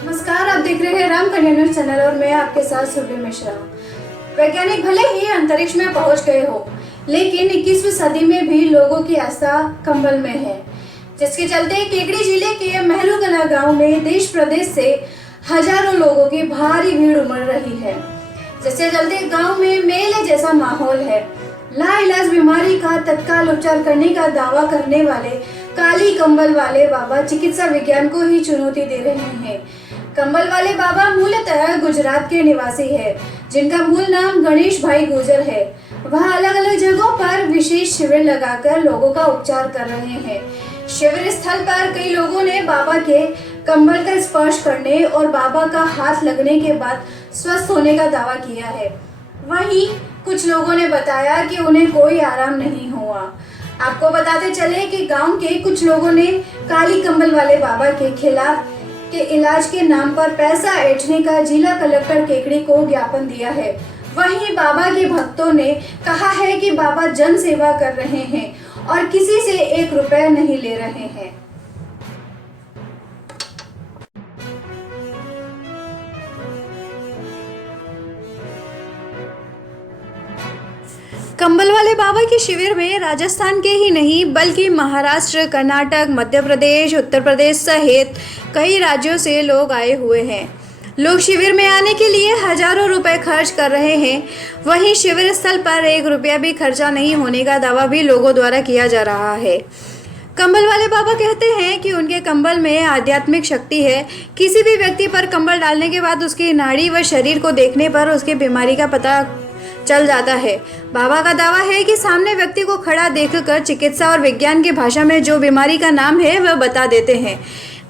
नमस्कार, आप देख रहे हैं राम कन्या न्यूज चैनल और मैं आपके साथ सुरभि मिश्रा। वैज्ञानिक भले ही अंतरिक्ष में पहुंच गए हो, लेकिन 21वीं सदी में भी लोगों की आस्था कंबल में है, जिसके चलते केकड़ी जिले के मेहरूकला गांव में देश प्रदेश से हजारों लोगों की भारी भीड़ उमड़ रही है, जिसके चलते गांव में मेले जैसा माहौल है। लाइलाज बीमारी का तत्काल उपचार करने का दावा करने वाले काली कंबल वाले बाबा चिकित्सा विज्ञान को ही चुनौती दे रहे हैं। कंबल वाले बाबा मूलतः गुजरात के निवासी है, जिनका मूल नाम गणेश भाई गुर्जर है। वह अलग अलग जगहों पर विशेष शिविर लगाकर लोगों का उपचार कर रहे हैं। शिविर स्थल पर कई लोगों ने बाबा के कंबल का स्पर्श करने और बाबा का हाथ लगने के बाद स्वस्थ होने का दावा किया है। वहीं कुछ लोगों ने बताया कि उन्हें कोई आराम नहीं हुआ। आपको बताते चले कि गांव के कुछ लोगों ने काली कंबल वाले बाबा के खिलाफ के इलाज के नाम पर पैसा ऐंठने का जिला कलेक्टर केकड़ी को ज्ञापन दिया है। वहीं बाबा के भक्तों ने कहा है कि बाबा जन सेवा कर रहे हैं और किसी से 1 रुपया नहीं ले रहे हैं। कंबल वाले बाबा के शिविर में राजस्थान के ही नहीं बल्कि महाराष्ट्र, कर्नाटक, मध्य प्रदेश, उत्तर प्रदेश सहित कई राज्यों से लोग आए हुए हैं। लोग शिविर में आने के लिए हजारों रुपए खर्च कर रहे हैं। वहीं शिविर स्थल पर 1 रुपया भी खर्चा नहीं होने का दावा भी लोगों द्वारा किया जा रहा है। कंबल वाले बाबा कहते हैं कि उनके कंबल में आध्यात्मिक शक्ति है। किसी भी व्यक्ति पर कंबल डालने के बाद उसकी नाड़ी व शरीर को देखने पर उसकी बीमारी का पता चल जाता है। बाबा का दावा है कि सामने व्यक्ति को खड़ा देखकर चिकित्सा और विज्ञान की भाषा में जो बीमारी का नाम है वह बता देते हैं।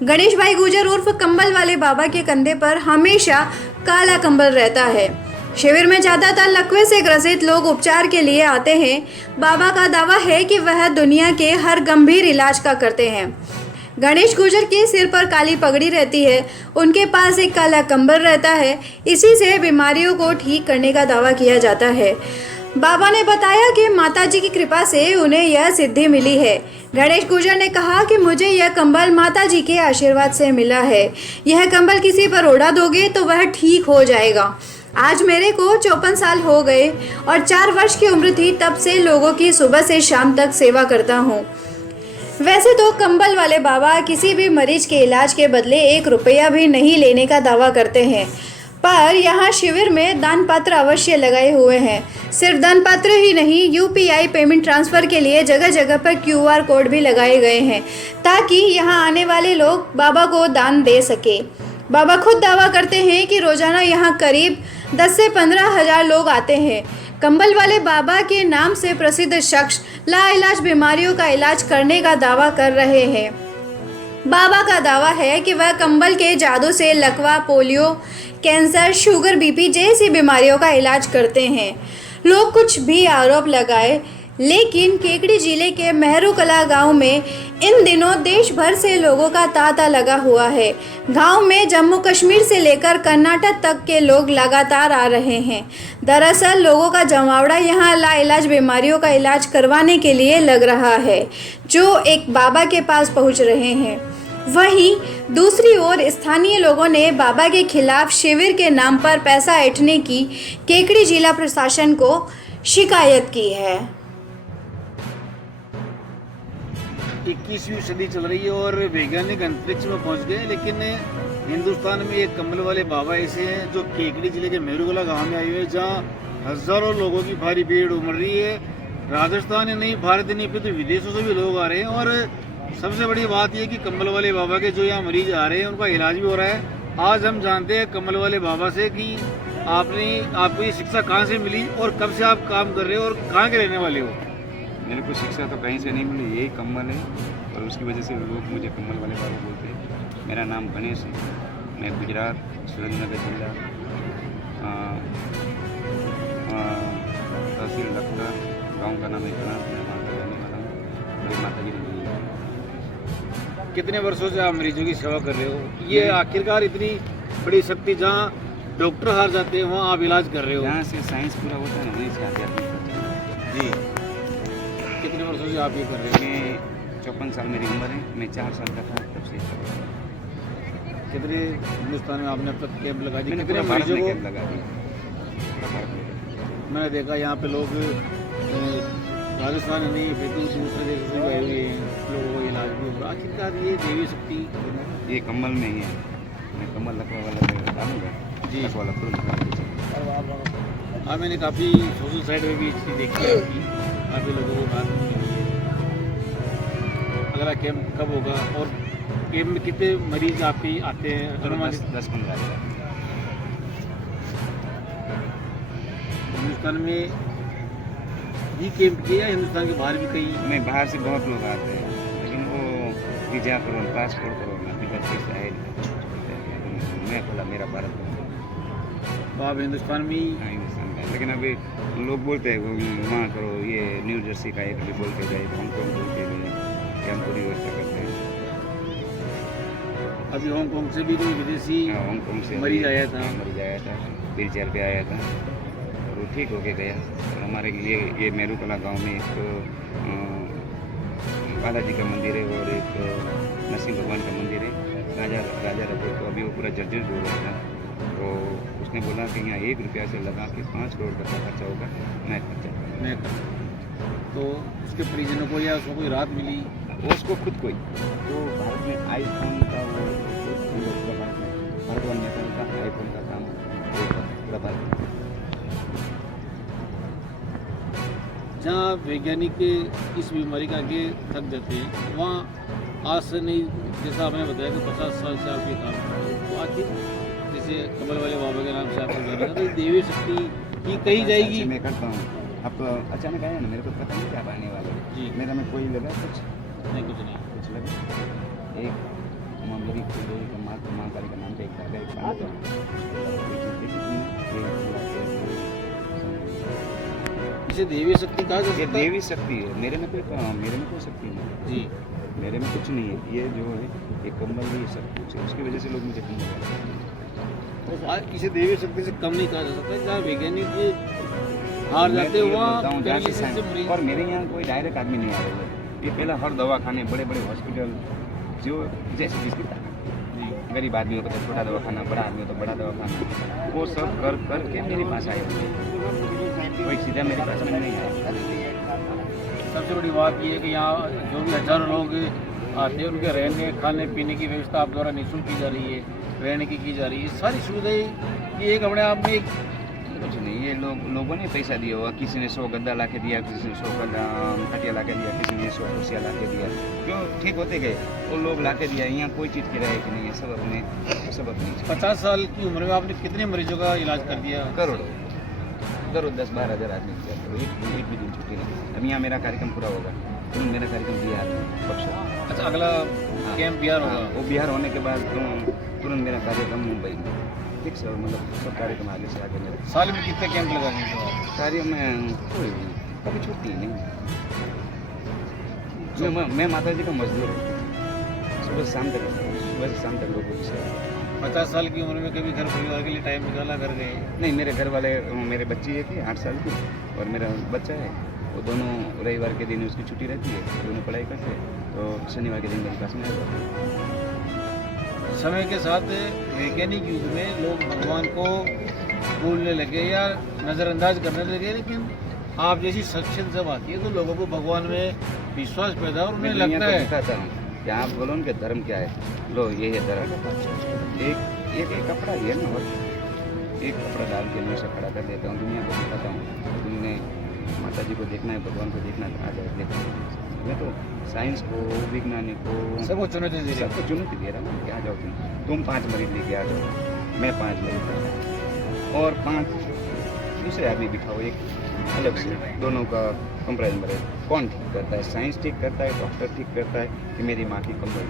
गणेश भाई गुर्जर उर्फ कंबल वाले बाबा के कंधे पर हमेशा काला कंबल रहता है। शिविर में ज्यादातर लकवे से ग्रसित लोग उपचार के लिए आते हैं। बाबा का दावा है कि वह दुनिया के हर गंभीर इलाज का करते हैं। गणेश गुर्जर के सिर पर काली पगड़ी रहती है, उनके पास एक काला कंबल रहता है। इसी से बीमारियों को ठीक करने का दावा किया जाता है। बाबा ने बताया कि माताजी की कृपा से उन्हें यह सिद्धि मिली है। गणेश गुर्जर ने कहा कि मुझे यह कंबल माताजी के आशीर्वाद से मिला है। यह कंबल किसी पर ओढ़ा दोगे तो वह ठीक हो जाएगा। आज मेरे को 54 साल हो गए और 4 वर्ष की उम्र थी, तब से लोगों की सुबह से शाम तक सेवा करता हूँ। वैसे तो कंबल वाले बाबा किसी भी मरीज के इलाज के बदले 1 रुपया भी नहीं लेने का दावा करते हैं, पर यहाँ शिविर में दान पत्र अवश्य लगाए हुए हैं। सिर्फ दान पत्र ही नहीं, UPI पेमेंट ट्रांसफ़र के लिए जगह जगह पर QR कोड भी लगाए गए हैं, ताकि यहाँ आने वाले लोग बाबा को दान दे सके। बाबा खुद दावा करते हैं कि रोजाना यहाँ करीब 10 से 15 हज़ार लोग आते हैं। कंबल वाले बाबा के नाम से प्रसिद्ध शख्स लाइलाज बीमारियों का इलाज करने का दावा कर रहे हैं। बाबा का दावा है कि वह कंबल के जादू से लकवा, पोलियो, कैंसर, शुगर, BP जैसी बीमारियों का इलाज करते हैं। लोग कुछ भी आरोप लगाए, लेकिन केकड़ी जिले के मेहरूकला गांव में इन दिनों देश भर से लोगों का तांता लगा हुआ है। गांव में जम्मू कश्मीर से लेकर कर्नाटक तक के लोग लगातार आ रहे हैं। दरअसल लोगों का जमावड़ा यहां लाइलाज बीमारियों का इलाज करवाने के लिए लग रहा है, जो एक बाबा के पास पहुंच रहे हैं। वहीं दूसरी ओर स्थानीय लोगों ने बाबा के खिलाफ शिविर के नाम पर पैसा ऐंठने की केकड़ी जिला प्रशासन को शिकायत की है। 21वीं सदी चल रही है और वैज्ञानिक अंतरिक्ष में पहुंच गए, लेकिन हिंदुस्तान में एक कंबल वाले बाबा ऐसे हैं जो केकड़ी जिले के मेहरूकला गांव में आए हुए हैं, जहां हजारों लोगों की भारी भीड़ उमड़ रही है। राजस्थान ही नहीं, भारत ही नहीं, तो विदेशों से भी लोग आ रहे हैं। और सबसे बड़ी बात यह कि कंबल वाले बाबा के जो यहाँ मरीज आ रहे हैं उनका इलाज भी हो रहा है। आज हम जानते हैं कंबल वाले बाबा से कि आपको ये शिक्षा कहाँ से मिली और कब से आप काम कर रहे हो और कहाँ के रहने वाले हो? मेरे को शिक्षा तो कहीं से नहीं मिली, यही कंबल है और उसकी वजह से लोग मुझे कंबल वाले बाबा बोलते हैं। मेरा नाम गणेश है, मैं गुजरात सुरेंद्रनगर जिला तहसील लखड़ा गांव का नाम है कनास, मैं वहाँ का रहने वाला हूँ। बड़ी माता जी ने कितने वर्षों से आप मरीजों की सेवा कर रहे हो? ये आखिरकार इतनी बड़ी शक्ति, जहाँ डॉक्टर हार जाते हैं वहाँ आप इलाज कर रहे हो। यहाँ से साइंस पूरा होता है ना, वहीं से आध्यात्मिक जी। कितने वर्षों से आप ये कर रहे हो? मैं 54 साल मेरी उम्र है, मैं 4 साल का था तब से। कितने हिंदुस्तान में आपने अब तक कैंप लगा दिए? मैंने कितने पूरा भारत मरीजों में को? कैंप लगा दिया, पूरा भारत में। मैंने देखा यहाँ पे लोग राजस्थान नहीं फिर तो दूसरे देशों से भी आए हुए हैं, लोगों को इलाज भी हो रहा है। आखिरकार ये देवी शक्ति ये कम्बल में ही है। मैं कम्बल लखवा वाला डालूंगा जी। लखवा वाला तुरंत डाल दीजिए। हाँ, मैंने काफ़ी सोशल साइड में भी ये चीज़ देखी है आपकी, काफ़ी लोगों को बात मिली है। अगला कैंप कब होगा और कैंप में कितने मरीज आपके आते हैं अनुमानित? 10-15 हज़ार। हिंदुस्तान में ही कैंप किया या हिंदुस्तान के बाहर भी कहीं? नहीं, बाहर से बहुत लोग आते हैं, लेकिन वो वीजा करो, पासपोर्ट करो, मैं अभी तक पैसा है नहीं। मैं बोला मेरा भारत में, तो आप हिंदुस्तान में ही? हाँ, हिंदुस्तान का है। लेकिन अभी लोग बोलते हैं वहाँ करो, ये न्यू जर्सी का एक भी बोल के गए, हांगकॉन्ग बोल के गए, कि हम पूरी व्यवस्था करते हैं। अभी हांगकॉन्ग से भी कोई विदेशी हाँ, हांगकॉन्ग से मरीज आया था। मरीज आया था, व्हील चेयर पे आया था और वो ठीक होके गया। और हमारे लिए ये मेरुकला गांव में एक बालाजी का मंदिर है और एक नरसिंह भगवान का मंदिर है, राजा रघुवर। तो अभी वो पूरा जर्जर हो गया था, तो उसने बोला कि यहाँ 1 रुपया से लगा के 5 करोड़ का खर्चा होगा, मैं खर्चा करूँगा। मैं तो उसके परिजनों को या उसको कोई राहत मिली? वो उसको खुद कोई तो भारत में आईफोन का वो पूरा भारत में नेता का आईफोन का काम पूरा भारत में। जहाँ वैज्ञानिक इस बीमारी का आगे थक जाते हैं वहाँ आज से नहीं, जैसा आपने बताया कि 50 साल से आप ये काम कर रहे हो, तो आखिर जैसे कमल वाले बाबा के नाम से आपको जाना था, तो देवी शक्ति की कही जाएगी? मैं करता हूँ। अब तो अचानक आया ना, मेरे को पता नहीं क्या आने वाला है। जी। मेरा में कोई लगा कुछ नहीं, कुछ नहीं। कुछ लगा एक मेरी खुदेरी का माँ काली का नाम पे एक धागा, एक पानी का इसे देवी शक्ति कहा जा ये सकता है? देवी शक्ति है। मेरे में कोई शक्ति नहीं है। जी। मेरे में कुछ नहीं है। ये जो है ये कम्बल ही सब कुछ है, उसकी वजह से लोग मुझे कम्बल बोलते हैं। तो आज इसे देवी शक्ति से कम नहीं कहा जा सकता। जहाँ वैज्ञानिक हार मैं जाते तो हैं ये वहाँ बोलता हूँ, जहाँ से पैरालिसिस से साइंस- मरीज। और मेरे यहाँ कोई डायरेक्ट आदमी नहीं आ रहा है। ये पहला हर दवाखाने, बड़े बड़े हॉस्पिटल, जो जैसे जिसकी ताकत, गरीब आदमी हो तो छोटा दवाखाना, बड़ा आदमी हो तो बड़ा दवाखाना, वो सब कर के मेरे पास आए हुए हैं। कोई सीधा मेरे पास में नहीं आया। सबसे बड़ी बात ये है कि यहाँ जो भी हजारों लोग आते हैं उनके रहने खाने पीने की व्यवस्था आप द्वारा निःशुल्क की जा रही है, रहने की जा रही है, सारी सुविधाएं ये एक अपने आप में एक कुछ नहीं, ये लोगों ने पैसा दिया हुआ। किसी ने 100 गद्दा ला के दिया, किसी ने 100 गद्दा खटिया ला के दिया, किसी ने 100 कुर्सियाँ ला के दिया, जो ठीक होते गए वो लोग ला के दिया। यहाँ कोई चीज़ किराए की नहीं है, सब अपने 50 साल की उम्र में आपने कितने मरीजों का इलाज कर दिया? करोड़ों 10-12 हज़ार आदमी किया। तो एक भी दिन छुट्टी नहीं। अब यहाँ मेरा कार्यक्रम पूरा होगा, तो मेरा कार्यक्रम बिहार में बक्सर। अच्छा, अगला कैंप बिहार होगा? हाँ, वो बिहार होने के बाद तुरंत मेरा कार्यक्रम मुंबई में फिक्स है। मतलब सब कार्यक्रम आगे से आगे मेरे साल में कितने कैंप लगाएंगे तो आप? कार्य में कोई कभी छुट्टी नहीं। मैं माता जी का मजदूर हूँ, सुबह से शाम तक लोगों की सेवा। 50 साल की उम्र में कभी घर परिवार के लिए टाइम निकाला कर गए? नहीं, मेरे घर वाले, मेरे बच्ची है कि 8 साल की और मेरा बच्चा है, वो दोनों रविवार के दिन उसकी छुट्टी रहती है, दोनों पढ़ाई करते हैं, तो शनिवार के दिन मेरे पास में आ जाते हैं। समय के साथ वैज्ञानिक युग में लोग भगवान को भूलने लगे या नज़रअंदाज करने लगे, लेकिन आप जैसी शख्सियत जब आती है तो लोगों को भगवान में विश्वास पैदा और उन्हें मैं दुनिया लगता को है। दिखाता हूँ कि आप बोलो उनके धर्म क्या है, लो ये है धर्म। एक कपड़ा ये ना, और एक कपड़ा डाल के मैं सब खड़ा कर देता हूँ, दुनिया को दिखाता हूँ। तुमने माता जी को देखना है, भगवान को देखना है, आ जाओ देखो। मैं तो साइंस को, विज्ञानिक को, सबको चुनौती दे रहे हैं। सबको चुनौती दे रहा हूँ कि आ जाओ तुम 5 मरीज लेके आ जाओ, मैं 5 मरीज लेके आता हूँ और 5 दूसरे आदमी बिठाओ, एक अलग से, दोनों का कंपेरिजन में। कौन ठीक करता है? साइंस ठीक करता है, डॉक्टर ठीक करता है कि मेरी माँ की कमर?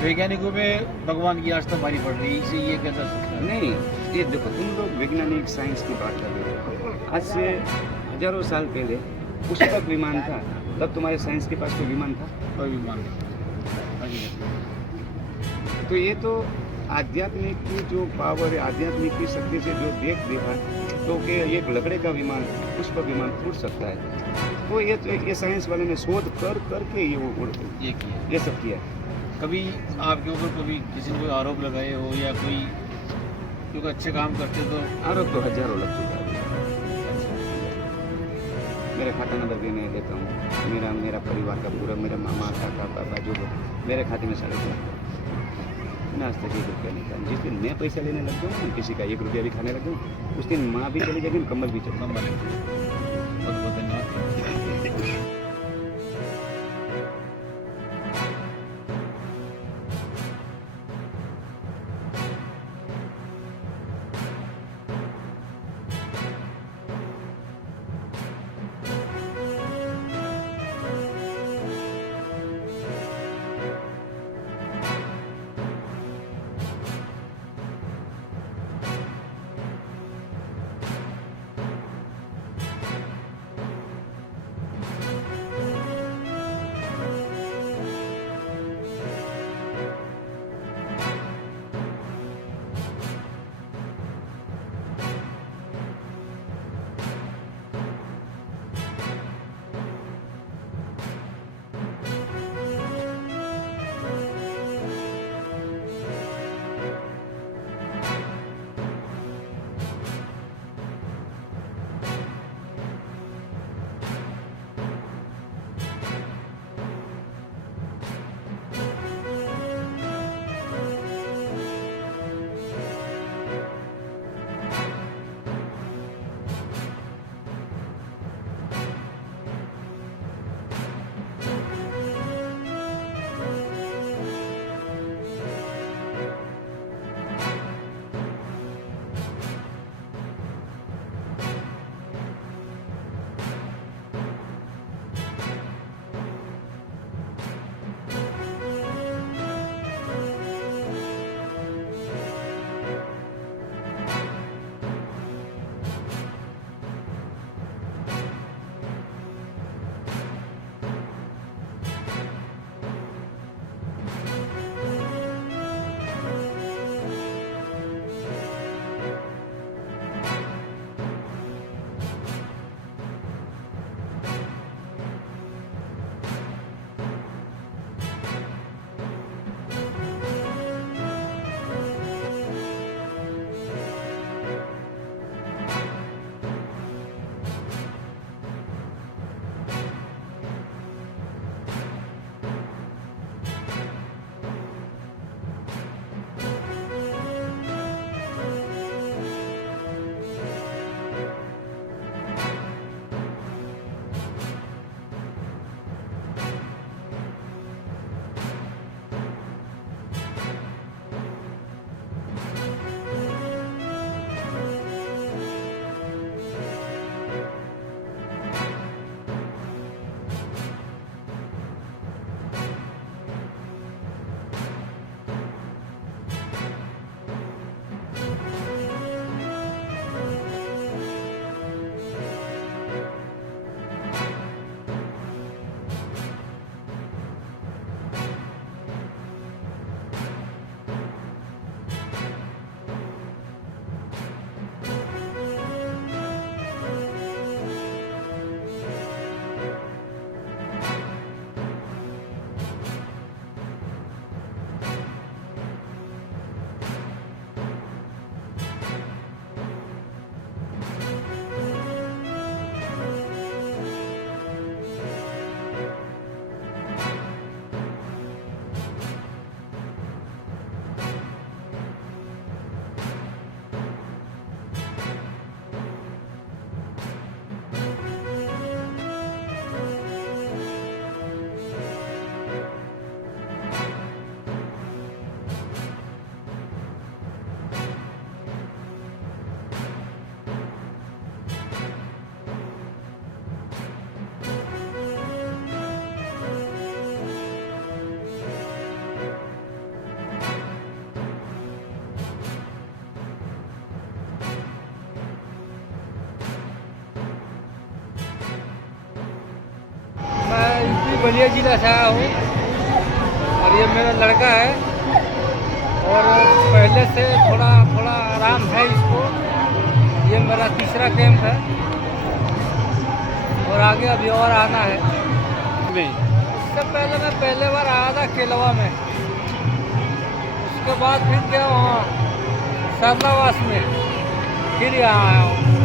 वैज्ञानिकों में भगवान की आस्था भारी पड़ रही है, इसे ये कैसा सकता है? नहीं, ये देखो, तुम लोग वैज्ञानिक साइंस की बात कर रहे हो। आज से हजारों साल पहले पुष्पक विमान था, तब तुम्हारे साइंस के पास कोई विमान था? कोई भी मान लो। तो ये तो आध्यात्मिक की जो पावर है, आध्यात्मिक की शक्ति से जो देखा तो कि एक लकड़े का विमान, पुष्पक विमान उड़ सकता है। तो ये साइंस वाले ने शोध कर करके ये सब किया। कभी आपके ऊपर कभी किसी ने कोई आरोप लगाए हो या कोई, क्योंकि अच्छे काम करते तो आरोप तो हजारों लग चुका है। मेरे खाता नंबर भी नहीं देता हूँ, मेरा परिवार का पूरा, मेरा मामा काका पापा जो मेरे खाते में 5.5 मैं आज तक 1 रुपया नहीं खाया। जिस दिन मैं पैसा लेने लग जाऊँ, किसी का 1 रुपया भी खाने लग जाऊँ, उस दिन माँ भी चली जाएगी, कमल भी चली बहुत बहुत धन्यवाद। बलिया जिला से आया हूँ और ये मेरा लड़का है और पहले से थोड़ा थोड़ा आराम है इसको। ये मेरा तीसरा कैंप है और आगे अभी और आना है। इससे पहले मैं पहले बार आया था केलवा में। उसके बाद फिर गया वहाँ सरलावास में, फिर यहाँ आया हूँ।